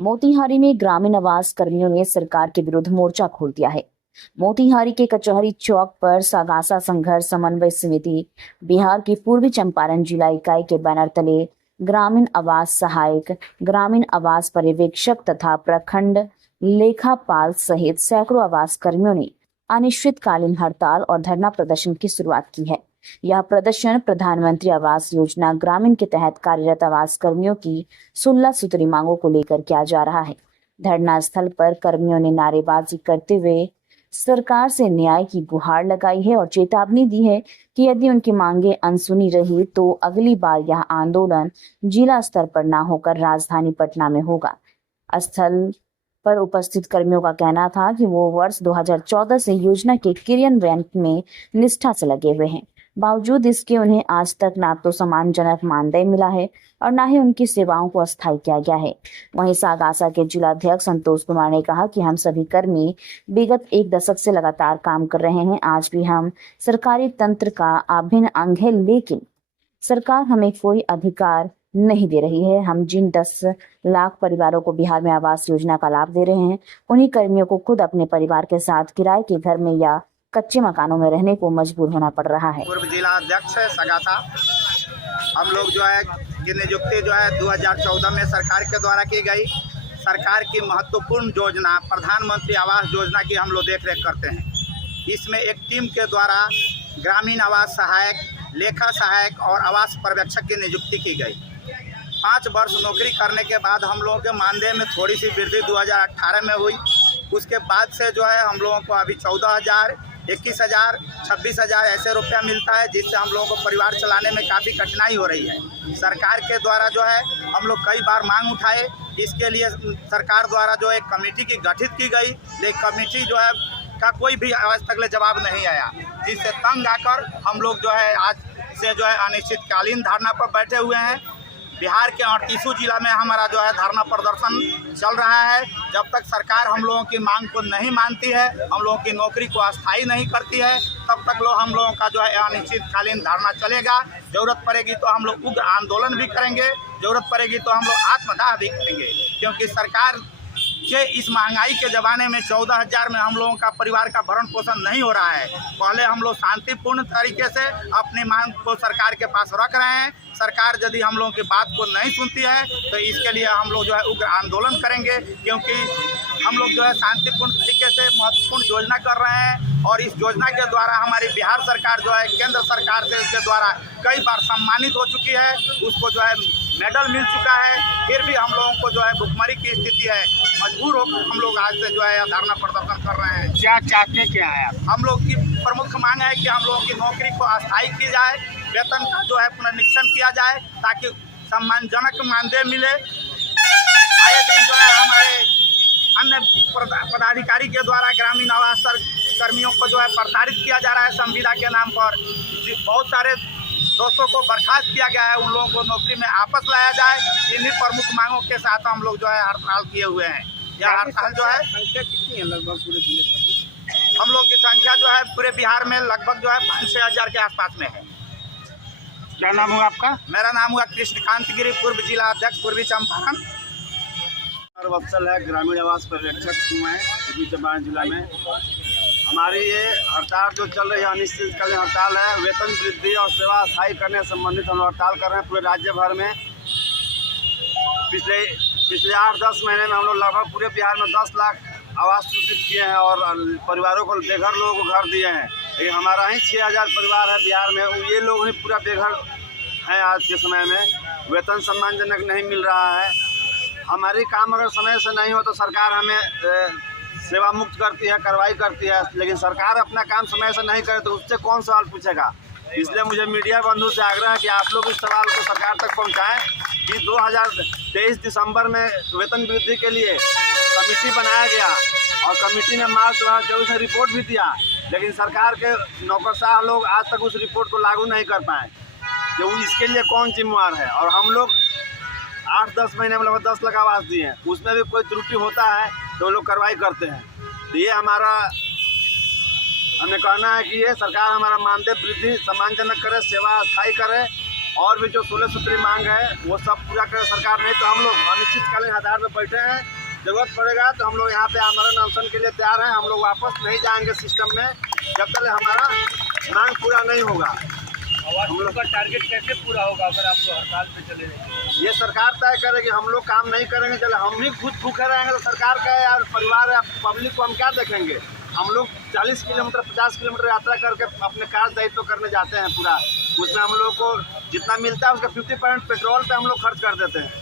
मोतिहारी में ग्रामीण आवास कर्मियों ने सरकार के विरुद्ध मोर्चा खोल दिया है। मोतिहारी के कचहरी चौक पर सागासा संघर्ष समन्वय समिति बिहार की पूर्वी चंपारण जिला इकाई के बैनर तले ग्रामीण आवास सहायक, ग्रामीण आवास पर्यवेक्षक तथा प्रखंड लेखापाल सहित सैकड़ों आवास कर्मियों ने अनिश्चितकालीन हड़ताल और धरना प्रदर्शन की शुरुआत की है। यह प्रदर्शन प्रधानमंत्री आवास योजना ग्रामीण के तहत कार्यरत आवास कर्मियों की 16 सूत्री मांगों को लेकर किया जा रहा है। धरना स्थल पर कर्मियों ने नारेबाजी करते हुए सरकार से न्याय की गुहार लगाई है और चेतावनी दी है कि यदि उनकी मांगे अनसुनी रही तो अगली बार यह आंदोलन जिला स्तर पर न होकर राजधानी पटना में होगा। स्थल पर उपस्थित कर्मियों का कहना था कि वो वर्ष 2014 से योजना के क्रियान्वयन में निष्ठा से लगे हुए हैं। बावजूद इसके उन्हें आज तक ना तो सम्मानजनक मानदेय मिला है और ना ही उनकी सेवाओं को अस्थायी किया गया है। वहीं सागासा के जिलाध्यक्ष संतोष कुमार ने कहा कि हम सभी कर्मी विगत 1 दशक से लगातार काम कर रहे हैं। आज भी हम सरकारी तंत्र का अभिन्न अंग है, लेकिन सरकार हमें कोई अधिकार नहीं दे रही है। हम जिन 10 लाख परिवारों को बिहार में आवास योजना का लाभ दे रहे हैं, उन्हीं कर्मियों को खुद अपने परिवार के साथ किराए के घर में या कच्चे मकानों में रहने को मजबूर होना पड़ रहा है। पूर्व जिला अध्यक्ष है सगासा। हम लोग जो है की नियुक्ति जो है 2014 में सरकार के द्वारा की गई। सरकार की महत्वपूर्ण योजना प्रधानमंत्री आवास योजना की हम लोग देख रेख करते हैं। इसमें एक टीम के द्वारा ग्रामीण आवास सहायक, लेखा सहायक और आवास पर्यवेक्षक की नियुक्ति की गई। 5 वर्ष नौकरी करने के बाद हम लोगों के मानदेय में थोड़ी सी वृद्धि 2018 में हुई। उसके बाद से जो है हम लोगों को अभी 14,000, 21,000, 26,000 ऐसे रुपया मिलता है, जिससे हम लोगों को परिवार चलाने में काफ़ी कठिनाई हो रही है। सरकार के द्वारा जो है हम लोग कई बार मांग उठाए। इसके लिए सरकार द्वारा जो एक कमेटी की गठित की गई, लेकिन कमेटी जो है का कोई भी आज तक जवाब नहीं आया, जिससे तंग आकर हम लोग जो है आज से जो है अनिश्चितकालीन धरना पर बैठे हुए हैं। बिहार के 38 जिला में हमारा जो है धरना प्रदर्शन चल रहा है। जब तक सरकार हम लोगों की मांग को नहीं मानती है, हम लोगों की नौकरी को अस्थायी नहीं करती है, तब तक हम लोगों का जो है अनिश्चितकालीन धरना चलेगा। जरूरत पड़ेगी तो हम लोग उग्र आंदोलन भी करेंगे, जरूरत पड़ेगी तो हम लोग आत्मदाह भी करेंगे, क्योंकि सरकार के इस महंगाई के ज़माने में 14,000 में हम लोगों का परिवार का भरण पोषण नहीं हो रहा है। पहले हम लोग शांतिपूर्ण तरीके से अपनी मांग को सरकार के पास रख रहे हैं। सरकार यदि हम लोगों की बात को नहीं सुनती है तो इसके लिए हम लोग जो है उग्र आंदोलन करेंगे, क्योंकि हम लोग जो है शांतिपूर्ण तरीके से महत्वपूर्ण योजना कर रहे हैं। और इस योजना के द्वारा हमारी बिहार सरकार जो है केंद्र सरकार से उसके द्वारा कई बार सम्मानित हो चुकी है, उसको जो है मेडल मिल चुका है। फिर भी हम लोगों को जो है भुखमरी की स्थिति है, मजबूर होकर हम लोग आज से जो है धरना प्रदर्शन कर रहे हैं। क्या चाहते क्या है आप? हम लोग की प्रमुख मांग है कि हम लोगों की नौकरी को अस्थायी की जाए, वेतन का जो है पुनरीक्षण किया जाए, ताकि सम्मानजनक मानदेय मिले। आए दिन जो है हमारे अन्य पदाधिकारी के द्वारा ग्रामीण आवास कर्मियों को जो है प्रताड़ित किया जा रहा है संविदा के नाम पर। बहुत सारे दोस्तों को बर्खास्त किया गया है, उन लोगों को नौकरी में वापस लाया जाए। इन्हीं प्रमुख मांगों के साथ हम लोग जो है हड़ताल किए हुए हैं। यह हड़ताल जो है संख्या कितनी है लगभग पूरे जिले भर में? हम लोग की संख्या जो है पूरे बिहार में लगभग जो है 5-6 हज़ार के आसपास में है। क्या नाम हुआ आपका? मेरा नाम हुआ कृष्णकांत गिरी, पूर्व जिला अध्यक्ष पूर्वी चंपारण। वत्सल है, ग्रामीण आवास पर्यवेक्षक मैं पूर्वी चंपारण जिला में। हमारी ये हड़ताल जो चल रही है अनिश्चितकालीन हड़ताल है। वेतन वृद्धि और सेवा स्थायी करने से संबंधित हम हड़ताल कर रहे हैं पूरे राज्य भर में। पिछले 8-10 महीने में हम लोग लगभग पूरे बिहार में 10 लाख आवास स्वीकृत किए हैं और परिवारों को बेघर लोगों को घर दिए हैं। लेकिन हमारा ही 6,000 परिवार है बिहार में, ये लोग ही पूरा बेघर हैं। आज के समय में वेतन सम्मानजनक नहीं मिल रहा है। हमारी काम अगर समय से नहीं हो तो सरकार हमें सेवा मुक्त करती है, कार्रवाई करती है, लेकिन सरकार अपना काम समय से नहीं करे तो उससे कौन सवाल पूछेगा। इसलिए मुझे मीडिया बंधु से आग्रह है कि आप लोग इस सवाल को सरकार तक पहुंचाएं कि 2023 दिसंबर में वेतन वृद्धि के लिए कमेटी बनाया गया और कमेटी ने मार्च 2024 में रिपोर्ट भी दिया, लेकिन सरकार के नौकरशाह लोग आज तक उस रिपोर्ट को लागू नहीं कर पाए। तो इसके लिए कौन जिम्मेवार है? और हम लोग 8-10 महीने में लगभग 10 लाख आवास दिए हैं, उसमें भी कोई त्रुटि होता है तो लोग कार्रवाई करते हैं। तो ये हमें कहना है कि ये सरकार हमारा मानदेय वृद्धि सम्मानजनक करे, सेवा स्थायी करे और भी जो 16 सूत्री मांग है वो सब पूरा करे सरकार। नहीं तो हम लोग अनिश्चितकालीन आधार पर बैठे हैं, जरूरत पड़ेगा तो हम लोग यहाँ पे आमरण अनशन के लिए तैयार हैं। हम लोग वापस नहीं जाएंगे सिस्टम में जब तक हमारा मांग पूरा नहीं होगा। हम लोग का टारगेट कैसे पूरा होगा अगर आपको हड़ताल पे चले जाएंगे? ये सरकार तय करेगी, हम लोग काम नहीं करेंगे, चले हम ही खुद भूखे रहेंगे तो सरकार का यार परिवार है, पब्लिक को हम क्या देखेंगे। हम लोग 40 किलोमीटर 50 किलोमीटर यात्रा करके अपने कार्य दायित्व करने जाते हैं पूरा, उसमें हम लोग को जितना मिलता है उसका 50% पेट्रोल पे हम लोग खर्च कर देते हैं।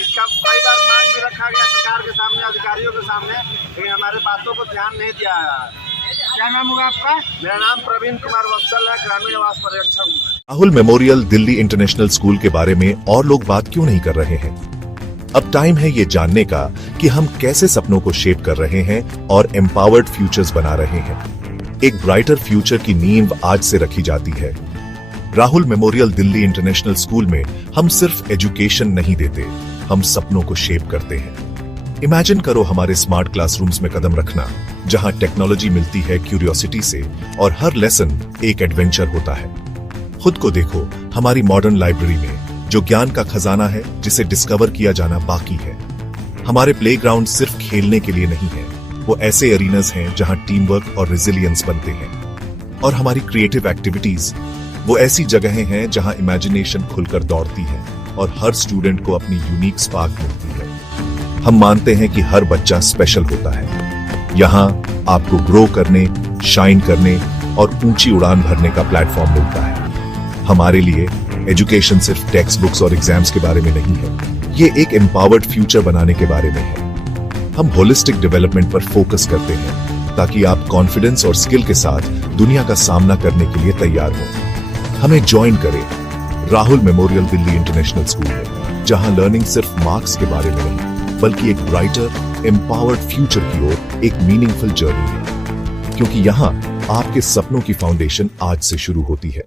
इसका कई बार मांग भी रखा गया सरकार के सामने, अधिकारियों के सामने, लेकिन हमारे बातों को ध्यान नहीं दिया है। क्या नाम होगा आपका? मेरा नाम प्रवीण कुमार वत्सल है, ग्रामीण आवास पर्यवेक्षक हूँ। Rahul memorial Delhi international school के बारे में और लोग बात क्यों नहीं कर रहे हैं? अब टाइम है ये जानने का कि हम कैसे सपनों को शेप कर रहे हैं और एम्पावर्ड फ्यूचर्स बना रहे हैं। एक ब्राइटर फ्यूचर की नींव आज से रखी जाती है। Rahul memorial Delhi international school में हम सिर्फ एजुकेशन नहीं देते, हम सपनों को शेप करते हैं। इमेजिन करो हमारे स्मार्ट क्लासरूम्स में कदम रखना, जहां टेक्नोलॉजी मिलती है क्यूरियोसिटी से और हर लेसन एक एडवेंचर होता है। खुद को देखो हमारी मॉडर्न लाइब्रेरी में, जो ज्ञान का खजाना है जिसे डिस्कवर किया जाना बाकी है। हमारे प्लेग्राउंड सिर्फ खेलने के लिए नहीं है, वो ऐसे एरिनास हैं जहां टीम वर्क और रेजिलियंस बनते हैं। और हमारी क्रिएटिव एक्टिविटीज वो ऐसी जगहें हैं जहां इमेजिनेशन खुलकर दौड़ती है और हर स्टूडेंट को अपनी यूनिक स्पार्क मिलती है। हम मानते हैं कि हर बच्चा स्पेशल होता है। यहाँ आपको ग्रो करने, शाइन करने और ऊंची उड़ान भरने का प्लेटफॉर्म मिलता है। हमारे लिए एजुकेशन सिर्फ टेक्स्ट बुक्स और एग्जाम्स के बारे में नहीं है, ये एक एम्पावर्ड फ्यूचर बनाने के बारे में है। हम होलिस्टिक डेवलपमेंट पर फोकस करते हैं ताकि आप कॉन्फिडेंस और स्किल के साथ दुनिया का सामना करने के लिए तैयार हो। हमें ज्वाइन करें Rahul memorial Delhi international school में, जहां लर्निंग सिर्फ मार्क्स के बारे में नहीं बल्कि एक ब्राइटर एम्पावर्ड फ्यूचर की ओर एक मीनिंगफुल जर्नी है। क्योंकि यहाँ आपके सपनों की फाउंडेशन आज से शुरू होती है।